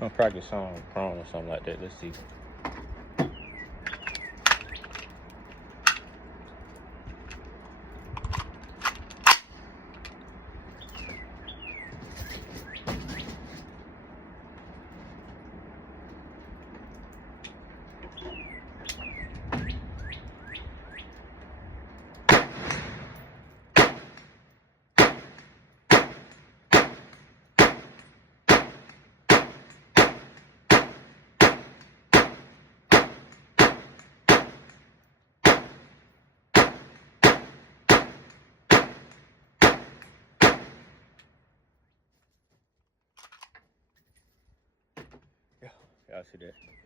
I'm gonna practice on prone or something like that. Let's see. Yeah, I see that.